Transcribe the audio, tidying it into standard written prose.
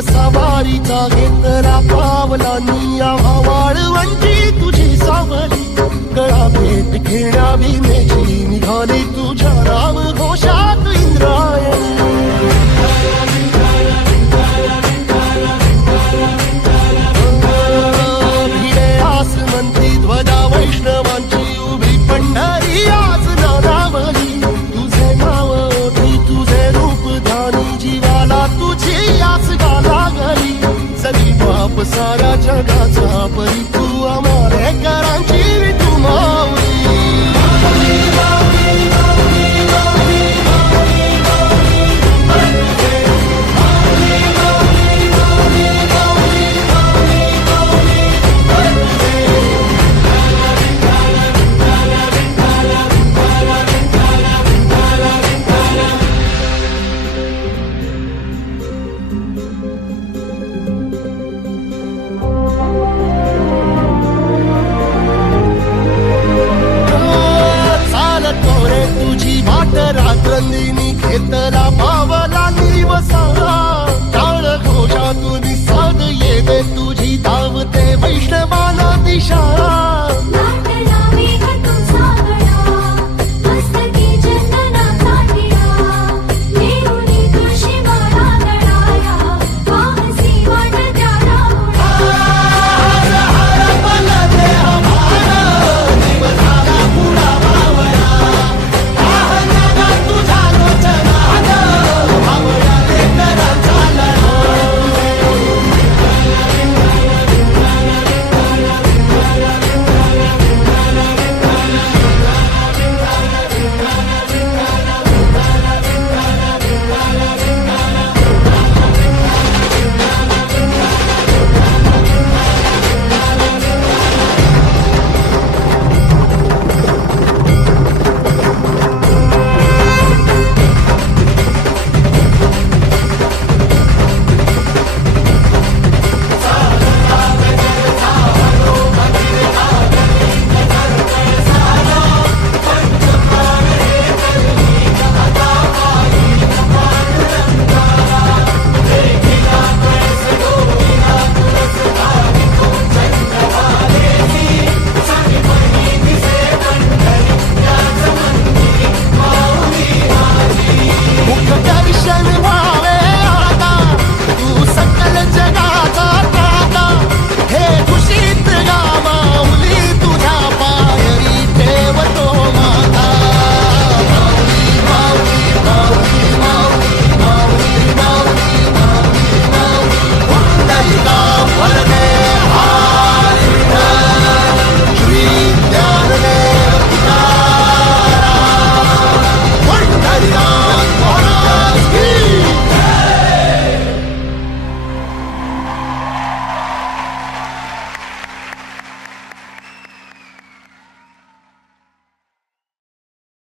कसा वारीचा घेतला पावलांनी आव्हा वाळवंटी तुझी सावली गळा भेट घेण्या भीमेची निघाली तुझ्या राम घोषात इंद्रायणी भिडे आसमंती ध्वजा वैष्णवांची उभी पंढरी आज नानावली तुझे नाव ओठी तुझे रूप धानी जीवाला तुझी आस गाला गली सगळी बाप साऱ्या जगाचा परिचय